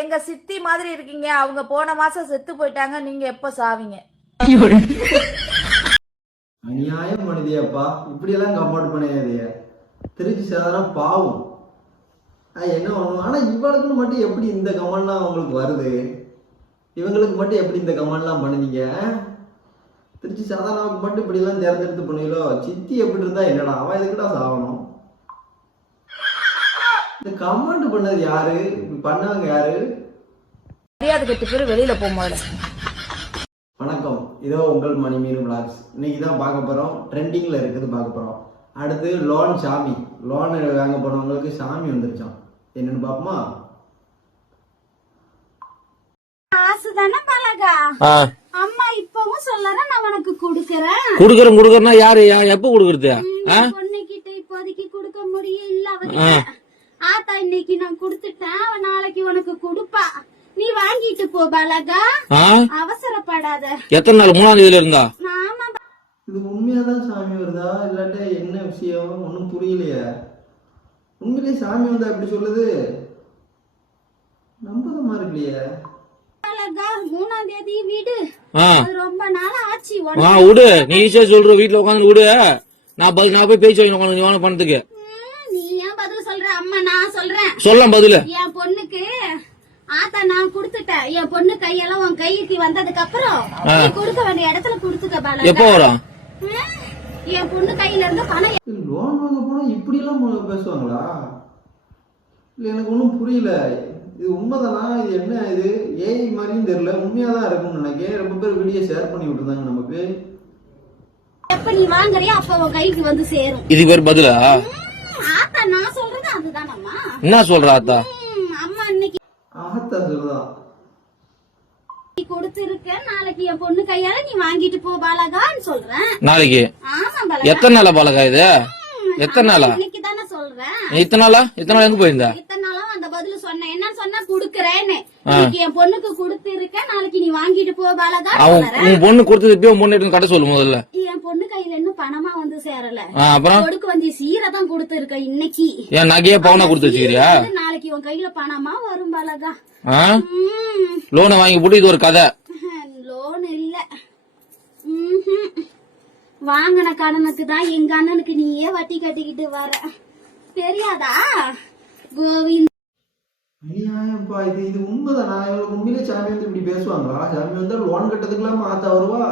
எங்க சித்தி மாதிரி இருக்கீங்க. அவங்க போன மாசம் செத்து போயிட்டாங்க. நீங்க எப்ப சாவீங்க? அநியாயம் மனிதியாப்பா இப்படியெல்லாம் கம்பார்ட் பண்ணாதீங்க திருச்சி சாதாரண பாவம். என்ன பண்ணுவோம் ஆனால் இவளுக்குன்னு மட்டும் எப்படி இந்த கமெண்ட்லாம் உங்களுக்கு வருது? இவங்களுக்கு மட்டும் எப்படி இந்த கமெண்ட்லாம் பண்ணுவீங்க? திருச்சி சாதாரணாவுக்கு மட்டும் இப்படிலாம் தேர்ந்தெடுத்து பண்ணுவீங்களோ? சித்தி எப்படி இருந்தா என்னடா? அவன் எதுக்குடா சாகணும் கமெண்ட் பண்ணது யாரு? இப்படி பண்ணவங்க யாரு? மரியாதை கெட்டு பேர் வெளியில போக முதல்ல. வணக்கம். இதோ உங்கள் மணிமீன் பிளாக்ஸ் இன்னைக்கு தான் பார்க்க போகிறோம் ட்ரெண்டிங்கில் இருக்குது பார்க்க போகிறோம் அடுத்து லோன் சாமி. லோன் வாங்க போனவங்களுக்கு சாமி வந்துருச்சான் என்னன்னு பார்ப்போமா? ஆசைதானே பழகா? ஆ. அம்மா இப்பவும் சொல்லறேன் நான் உனக்கு குடுக்கறேன். குடுக்கறேன் குடுக்கறனா யாரு? யா- எப்ப குடுக்கறது? பொண்ணுகிட்ட இப்போதைக்கு கொடுக்க முடியும் இல்ல அவகிட்ட. ஆத்தா இன்னைக்கு நான் குடுத்துட்டேன் நாளைக்கு உனக்கு குடுப்பா. நீ வாங்கிட்டு போ பலகா? அவசரப்படாத. எத்தனை நாள்? மூணாம் தேதியில இருந்தா? இது உண்மையாக தான் சாமி வருதா? இல்லாட்ட என்ன விஷயம்? ஒன்றும் புரியலையே. உண்மையிலேயே சாமி வந்தா எப்படி சொல்லுது? நம்புற மாதிரி இல்லையே மூணாம் தேதி வீடு. ரொம்ப நாள் ஆச்சு விடு. நீ ஈஸியா சொல்ற வீட்டுல உட்காந்து விடு. நான் நான் போய் பேச்சு வாங்கி உட்காந்து நீ வாங்க பணத்துக்கு ம், நீ ஏன் நான் சொல்றேன். சொல்லலாம் பதில். என் பொண்ணுக்கு ஆத்தா நான் குடுத்துட்டேன். என் பொண்ணு கையெல்லாம் உன் கைக்கு வந்ததுக்கு அப்புறம் நீ கொடுக்க வேண்டிய இடத்துல குடுத்துக்க எப்போ பாலா வரும் என் பொண்ணு கையில இருந்து பணம் லோன் வாங்க போனால் இப்படிலாம் மு- பேசுவாங்களா? இல்லை எனக்கு ஒன்றும் புரியல. இது உண்மைதானா? இது என்ன இது? ஏஐ மாதிரியும் தெரியல. உண்மையாக தான் இருக்கும்னு நினைக்கிறேன். ரொம்ப பேர் வீடியோ ஷேர் பண்ணி விட்டுருந்தாங்க நமக்கு. எப்ப நீ வாங்குறியோ அப்ப உன் கைக்கு வந்து சேரும். இதுக்கு பேர் பதிலா? ஆத்தா நான் என்ன சொல்ற ஆத்தா ம், அம்மா இன்னைக்கு ஆத்தா சொல்லுதான் கொடுத்திருக்க நாளைக்கு என் பொண்ணு கையால நீ வாங்கிட்டு போ பாலகான்னு சொல்றேன். நாளைக்கு? ஆமா பாலகா. எத்தனை நாளா பழக்கா இது? எத்தனை நாளா? இன்னைக்கு தானே சொல்றேன். இத்தனை நாளா? இத்தனை நாள் எங்க போயிருந்த? இத்தனை நாளும் அந்த பதில் சொன்னேன். என்ன சொன்னா குடுக்கறேன்னு. இன்னைக்கு என் பொண்ணுக்கு கொடுத்திருக்க நாளைக்கு நீ வாங்கிட்டு போ பாலகா அவன் உன் பொண்ணு கொடுத்தது இப்பயும் உன் பொண்ணு எடுத்து கட்ட சொல்லு முதல்ல என் பொண்ணு கையில இன்னும் பணமா வந்து சேரல. அப்புறம்? கொடுக்க வந்து சீரை தான் கொடுத்திருக்க இன்னைக்கு. என் நகையே பவுனா கொடுத்து வச்சுக்கிறியா? நாளைக்கு உன் கையில பணமா வரும் பாலகா லோனை வாங்கி போட்டு இது ஒரு கதை. லோன் இல்ல. வாங்கின கடனுக்கு தான் எங்க அண்ணனுக்கு நீயே வட்டி கட்டிக்கிட்டு வர. தெரியாதா? கோவிந்த். அநியாயம்ப்பா இது இது உண்மைதானா? இவங்களுக்கு உண்மையிலே சாமி வந்து இப்படி பேசுவாங்களா? சாமி வந்தால் லோன் கட்டதுக்கெல்லாம் ஆத்தா வருவா?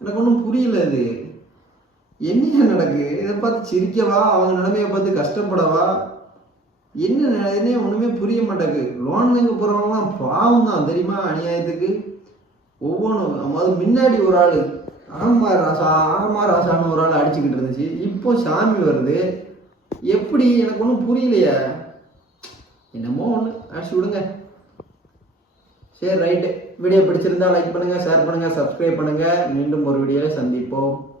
எனக்கு ஒன்றும் புரியல இது. என்ன நடக்கு? இதை பார்த்து சிரிக்கவா? அவங்க நிலைமையை பார்த்து கஷ்டப்படவா? என்ன நெ- என்ன ஒன்றுமே புரிய மாட்டேங்குது. லோன் வாங்க போகிறவங்களாம் பாவம் தான் தெரியுமா? அநியாயத்துக்கு. ஒவ்வொன்றும் அதாவது முன்னாடி ஒரு ஆள் ஆமா ராசா ஆமா ராசான்னு ஒரு ஆள் அடிச்சுக்கிட்டு இருந்துச்சு. இப்போ சாமி வருது. எப்படி? எனக்கு ஒன்றும் புரியலையே. என்னமோ ஒன்று அடிச்சு விடுங்க. சரி ரைட்டு. வீடியோ பிடிச்சிருந்தா லைக் பண்ணுங்கள் ஷேர் பண்ணுங்கள் சப்ஸ்கிரைப் பண்ணுங்க. மீண்டும் ஒரு வீடியோவில் சந்திப்போம்.